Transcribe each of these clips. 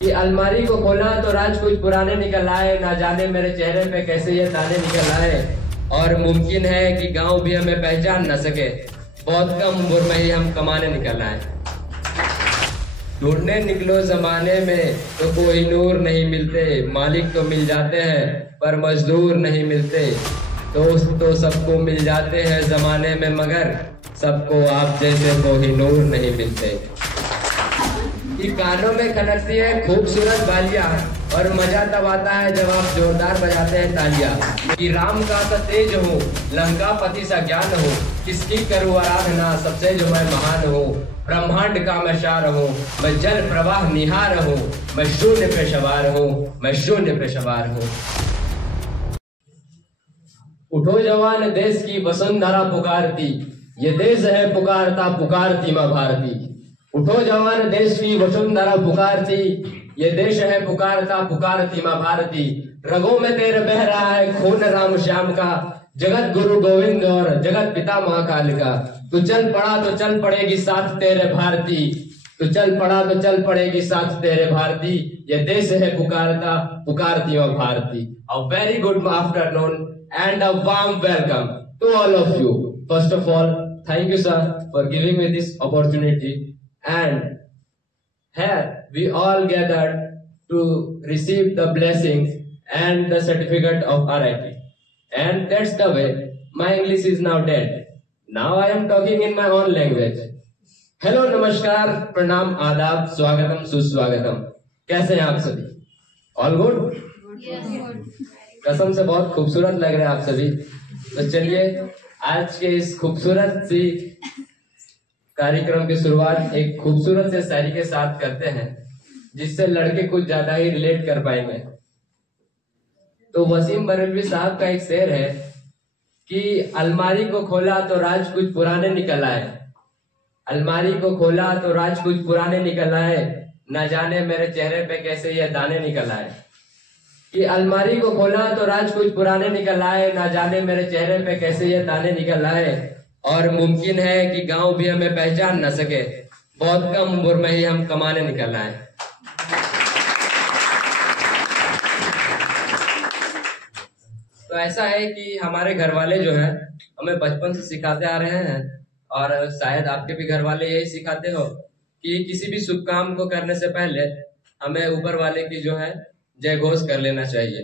कि अलमारी को खोला तो राज कुछ पुराने निकल आए, ना जाने मेरे चेहरे पे कैसे ये दाने निकल आए। और मुमकिन है कि गांव भी हमें पहचान न सके, बहुत कम उम्र में ही हम कमाने निकल आए। ढूंढने निकलो जमाने में तो कोई नूर नहीं मिलते, मालिक तो मिल जाते हैं पर मजदूर नहीं मिलते। दोस्त तो सबको मिल जाते हैं जमाने में, मगर सबको आप जैसे कोई नूर नहीं मिलते। कि कानों में खनकती है खूबसूरत बालियां, और मजा तब आता है जब आप जोरदार बजाते हैं तालियां। कि राम का सा तेज हूँ, लंका पति सा ज्ञान हूँ, किसकी करूँ आराधना सबसे जो मैं महान हूँ। ब्रह्मांड का मैं शार हूँ, मैं जल प्रवाह निहार हूँ, मैं शून्य पे सवार हूँ, मैं शून्य पे सवार हूँ। उठो जवान देश की वसुंधरा पुकारती, ये देश है पुकारता पुकारती माँ भारती। उठो जवान देश की वसुंधरा पुकारती, ये देश है पुकारता पुकारती माँ भारती। रगों में तेरे बह रहा है खून राम श्याम का, जगत गुरु गोविंद और जगत पिता महाकाल का। तू चल पड़ा तो चल पड़ेगी साथ तेरे भारती, तू चल पड़ा तो चल पड़ेगी साथ तेरे भारती। ये देश है पुकारता पुकारती माँ Bharati. A very good afternoon and a warm welcome to all of you. First of all, thank you sir for giving me this opportunity, and here we all gathered to receive the blessings and the certificate of RIT, and that's the way. My English is now dead. Now I am talking in my own language. Hello, नमस्कार, प्रणाम, आदाब, स्वागतम, सुस्वागतम। कैसे हैं आप सभी? All good? Yes, good. कसम से बहुत खूबसूरत लग रहे हैं आप सभी। तो चलिए आज के इस खूबसूरत सी कार्यक्रम की शुरुआत एक खूबसूरत से शायरी के साथ करते हैं, जिससे लड़के कुछ ज्यादा ही रिलेट कर पाएंगे। तो वसीम बरेलवी साहब का एक शेर है कि अलमारी को खोला तो राज कुछ पुराने निकल आए, अलमारी को खोला तो राज कुछ पुराने निकल आए, न जाने मेरे चेहरे पे कैसे ये दाने निकल आए। कि अलमारी को खोला तो राज कुछ पुराने निकल आए, ना जाने मेरे चेहरे पे कैसे ये दाने निकल आए। और मुमकिन है कि गांव भी हमें पहचान न सके, बहुत कम उम्र में ही हम कमाने निकल आए। तो ऐसा है कि हमारे घर वाले जो हैं हमें बचपन से सिखाते आ रहे हैं, और शायद आपके भी घर वाले यही सिखाते हो कि किसी भी शुभ काम को करने से पहले हमें ऊपर वाले की जो है जय घोष कर लेना चाहिए।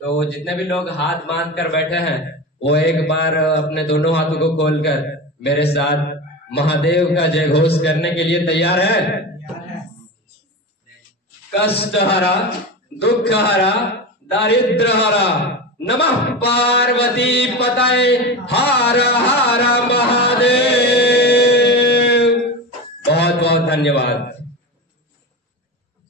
तो जितने भी लोग हाथ बांध कर बैठे हैं वो एक बार अपने दोनों हाथों को खोलकर मेरे साथ महादेव का जय घोष करने के लिए तैयार है? कष्ट हरा, दुख हरा, दारिद्र हरा, नमः पार्वती पतये हर हर महादेव। बहुत बहुत धन्यवाद।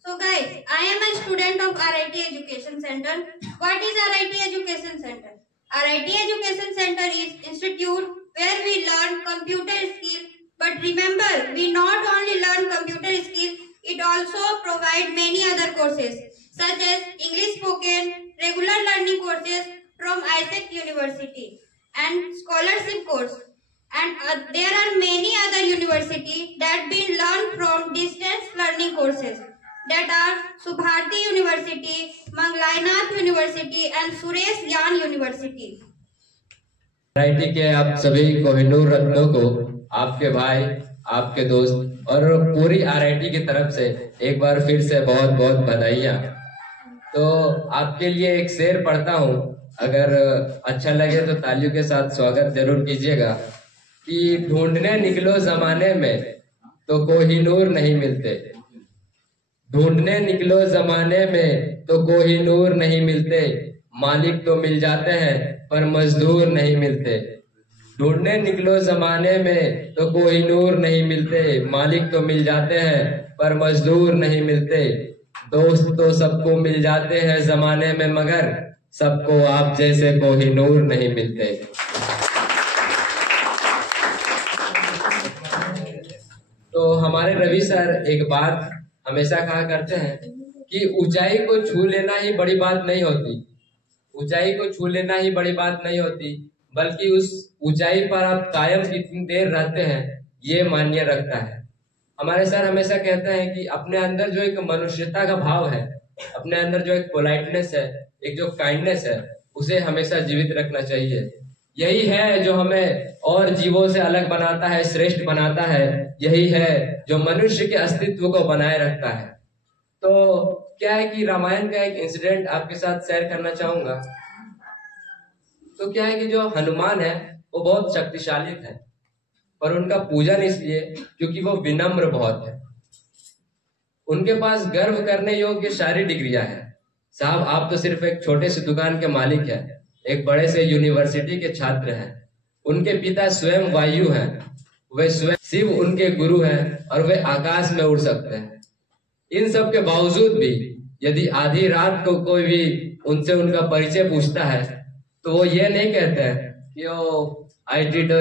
So guys, I am a student of RIT Education Center. What is RIT Education Center? RIT Education Center is institute where we learn computer skills. But remember, we not only learn computer skills, it also provide many other courses such as English spoken, regular learning courses from ISEC University, and scholarship course. And there are many other universities that been learned from distance learning courses. That are Subharti University, Mangalayanath University and Suresh Gyan University. RIT के आप सभी कोहिनूर रत्नों को आपके भाई, आपके दोस्त और पूरी RIT की तरफ से एक बार फिर से बहुत बहुत बधाइयाँ। तो आपके लिए एक शेर पढ़ता हूँ, अगर अच्छा लगे तो तालियों के साथ स्वागत जरूर कीजिएगा। कि ढूंढने निकलो जमाने में तो कोहिनूर नहीं मिलते, ढूंढने निकलो जमाने में तो कोहिनूर नहीं मिलते, मालिक तो मिल जाते हैं पर मजदूर नहीं मिलते। ढूंढने निकलो जमाने में तो कोहिनूर नहीं मिलते, मालिक तो मिल जाते हैं पर मजदूर नहीं मिलते। दोस्त तो सबको मिल जाते हैं जमाने में, मगर सबको आप जैसे कोहिनूर नहीं मिलते। तो हमारे रवि सर एक बात हमेशा कहा करते हैं कि ऊंचाई को छू लेना ही बड़ी बात नहीं होती, ऊंचाई को छू लेना ही बड़ी बात नहीं होती, बल्कि उस ऊंचाई पर आप कायम कितनी देर रहते हैं ये मायने रखता है। हमारे सर हमेशा कहते हैं कि अपने अंदर जो एक मनुष्यता का भाव है, अपने अंदर जो एक पोलाइटनेस है, एक जो काइंडनेस है, उसे हमेशा जीवित रखना चाहिए। यही है जो हमें और जीवों से अलग बनाता है, श्रेष्ठ बनाता है। यही है जो मनुष्य के अस्तित्व को बनाए रखता है। तो क्या है कि रामायण का एक इंसिडेंट आपके साथ शेयर करना चाहूंगा। तो क्या है कि जो हनुमान है वो बहुत शक्तिशाली है, पर उनका पूजन इसलिए क्योंकि वो विनम्र बहुत है। उनके पास गर्व करने योग्य सारी डिग्रियां हैं। साहब आप तो सिर्फ एक छोटे से दुकान के मालिक हैं, एक बड़े से यूनिवर्सिटी के छात्र हैं। उनके पिता स्वयं वायु हैं, वे स्वयं शिव उनके गुरु हैं और वे आकाश में उड़ सकते हैं। इन सब के बावजूद भी यदि आधी रात को कोई भी उनसे उनका परिचय पूछता है तो वो ये नहीं कहते हैं कि आई डिड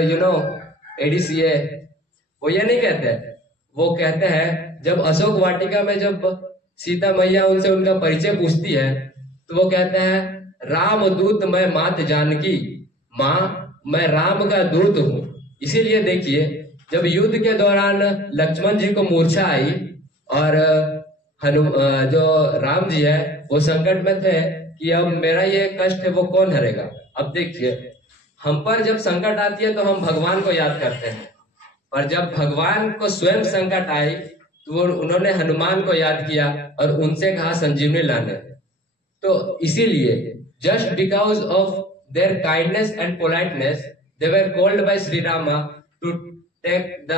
ADCA, वो ये नहीं कहते। वो कहते हैं जब अशोक वाटिका में जब सीता मैया उनसे उनका परिचय पूछती है तो वो कहते हैं राम दूत मैं मात जानकी, माँ मैं राम का दूत हूँ। इसीलिए देखिए जब युद्ध के दौरान लक्ष्मण जी को मूर्छा आई और जो राम जी है वो संकट में थे कि अब मेरा ये कष्ट है वो कौन हरेगा। अब देखिए हम पर जब संकट आती है तो हम भगवान को याद करते हैं, पर जब भगवान को स्वयं संकट आई तो उन्होंने हनुमान को याद किया और उनसे कहा संजीवनी लाने। तो इसीलिए just because of their kindness and politeness they were called by Shri Rama to take the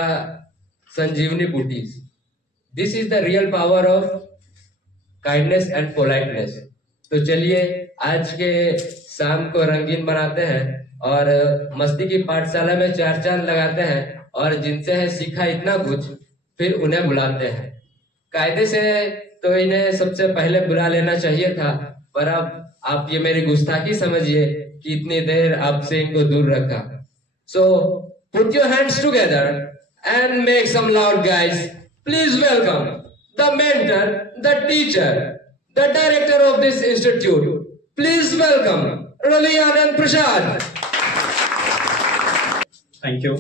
Sanjeevani bootis. This is the real power of kindness and politeness. तो चलिए आज के शाम को रंगीन बनाते हैं और मस्ती की पाठशाला में चार चांद लगाते हैं और जिनसे है सीखा इतना कुछ फिर उन्हें बुलाते हैं। कायदे से तो इन्हें सबसे पहले बुला लेना चाहिए था, पर अब आप ये मेरी गुस्ताखी समझिए कि इतनी देर आपसे इनको दूर रखा। So put your hands together and make some loud guys. Please welcome the mentor, the teacher, the director of this institute. Please welcome Ravi Anand Prasad. Thank you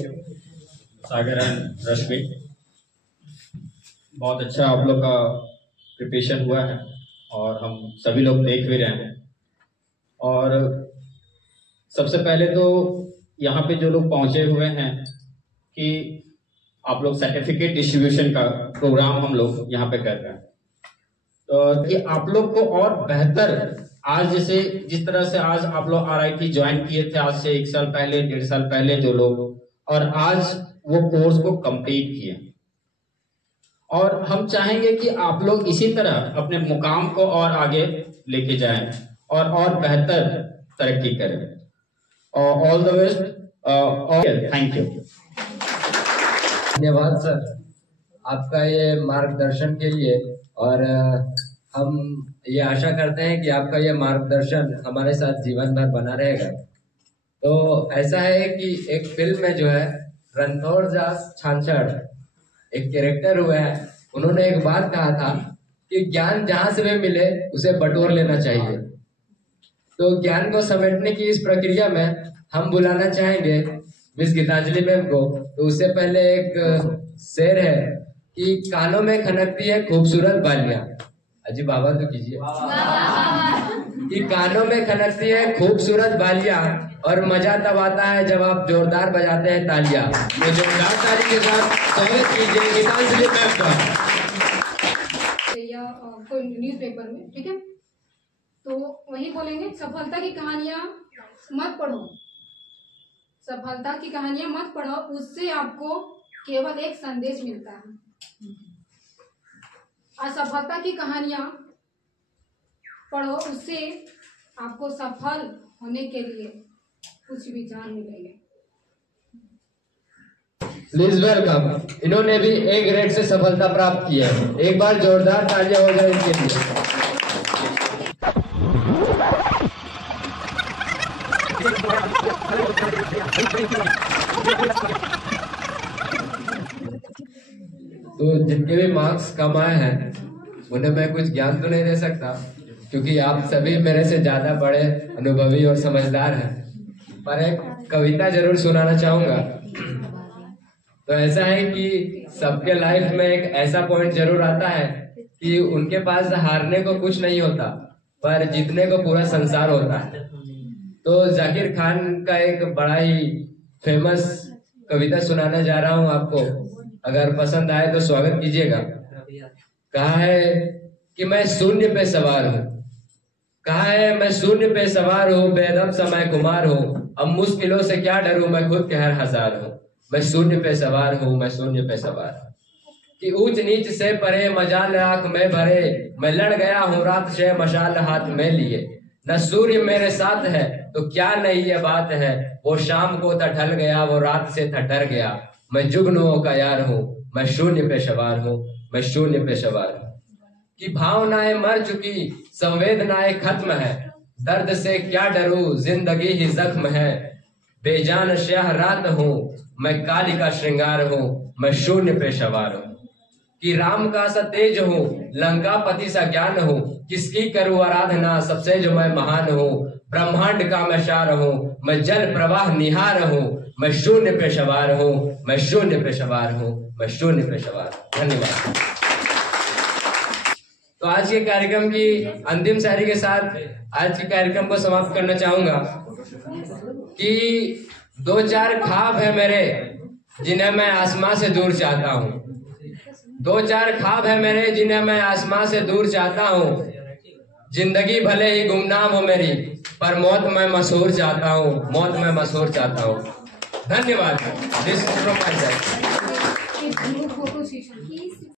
Sagar and Rashmi. बहुत अच्छा आप लोग का प्रिपरेशन हुआ है और हम सभी लोग देख भी रहे हैं। और सबसे पहले तो यहाँ पे जो लोग पहुंचे हुए हैं कि आप लोग सर्टिफिकेट डिस्ट्रीब्यूशन का प्रोग्राम हम लोग यहाँ पे कर रहे हैं, तो कि आप लोग को और बेहतर आज जैसे जिस तरह से आज आप लोग RIT ज्वाइन किए थे आज से 1 साल पहले 1.5 साल पहले जो लोग, और आज वो कोर्स को कंप्लीट किए। और हम चाहेंगे कि आप लोग इसी तरह अपने मुकाम को और आगे लेके जाएं और बेहतर तरक्की करें। All the best. Thank you. धन्यवाद सर आपका ये मार्गदर्शन के लिए, और हम ये आशा करते हैं कि आपका ये मार्गदर्शन हमारे साथ जीवन भर बना रहेगा। तो ऐसा है कि एक फिल्म में जो है रणथोड़ दास छाछड़ एक कैरेक्टर हुआ है, उन्होंने एक बात कहा था कि ज्ञान जहां से भी मिले उसे बटोर लेना चाहिए। तो ज्ञान को समेटने की इस प्रक्रिया में हम बुलाना चाहेंगे मिस गीतांजलि मैम को। तो उससे पहले एक शेर है कि कानों में खनकती है खूबसूरत बालियां। अजी बाबा तो कीजिए। कि कानों में खनकती है खूबसूरत बालियां और मजा तब आता है जब आप जोरदार बजाते हैं तालियां। तो जोरदार ताली के साथ स्वागत कीजिए गीतांजलि मैम का। या कोई न्यूज़पेपर में, ठीक है, तो वही बोलेंगे सफलता की कहानियां मत पढ़ो, सफलता की कहानियां मत पढ़ो, उससे आपको केवल एक संदेश मिलता है। असफलता की कहानियां पढ़ो, उससे आपको सफल होने के लिए कुछ विचार मिलेंगे। Please welcome. इन्होंने भी A ग्रेड से सफलता प्राप्त की है। एक बार जोरदार तालियां हो जाए इनके लिए। तो जिनके भी मार्क्स कम आए हैं उन्हें मैं कुछ ज्ञान तो नहीं दे सकता, क्योंकि आप सभी मेरे से ज्यादा बड़े अनुभवी और समझदार हैं, पर एक कविता जरूर सुनाना चाहूंगा। तो ऐसा है कि सबके लाइफ में एक ऐसा पॉइंट जरूर आता है कि उनके पास हारने को कुछ नहीं होता, पर जीतने को पूरा संसार होता है। तो जाकिर खान का एक बड़ा ही फेमस कविता सुनाने जा रहा हूं आपको, अगर पसंद आए तो स्वागत कीजिएगा। कहा है कि मैं शून्य पे सवार हूँ, कहा है मैं शून्य पे सवार हूँ, बेअदब समय कुमार हूँ, अब मुश्किलों से क्या डरूं, मैं खुद के हर हजार हूँ। मैं शून्य पे सवार हूँ, मैं शून्य पे सवार हूँ, कि ऊंच नीच से परे मजाल आंख में भरे, मैं लड़ गया हूँ रात से मशाल हाथ में लिए। न सूर्य मेरे साथ है तो क्या नहीं ये बात है, वो शाम को था ढल गया, वो रात से था डर गया। मैं जुगनुओं का यार हूँ, मैं शून्य पे सवार हूँ, मैं शून्य पे सवार हूँ। कि भावनाएं मर चुकी, संवेदनाएं खत्म है, दर्द से क्या डरूं, जिंदगी ही जख्म है। बेजान स्याह रात हूँ, मैं काली का श्रृंगार हूँ, मैं शून्य पे सवार हूँ। कि राम का सा तेज हूँ, लंका पति सा ज्ञान हूँ, किसकी करूँ आराधना, सबसे जो मैं महान हूँ। ब्रह्मांड का मैं शार हूँ, मैं जल प्रवाह निहार हूँ, मैं शून्य पे सवार हूँ, मैं शून्य पे सवार हूँ, मैं शून्य पे सवार हूँ। धन्यवाद। तो आज के कार्यक्रम की अंतिम शायरी के साथ आज के कार्यक्रम को समाप्त करना चाहूंगा कि 2-4 ख्वाब है मेरे जिन्हें मैं आसमां से दूर चाहता हूँ। 2-4 ख्वाब है मेरे जिन्हें मैं आसमां से दूर चाहता हूँ। जिंदगी भले ही गुमनाम हो मेरी, पर मौत मैं मशहूर चाहता हूँ, मौत मैं मशहूर चाहता हूँ। धन्यवाद। This is from my side. Photo session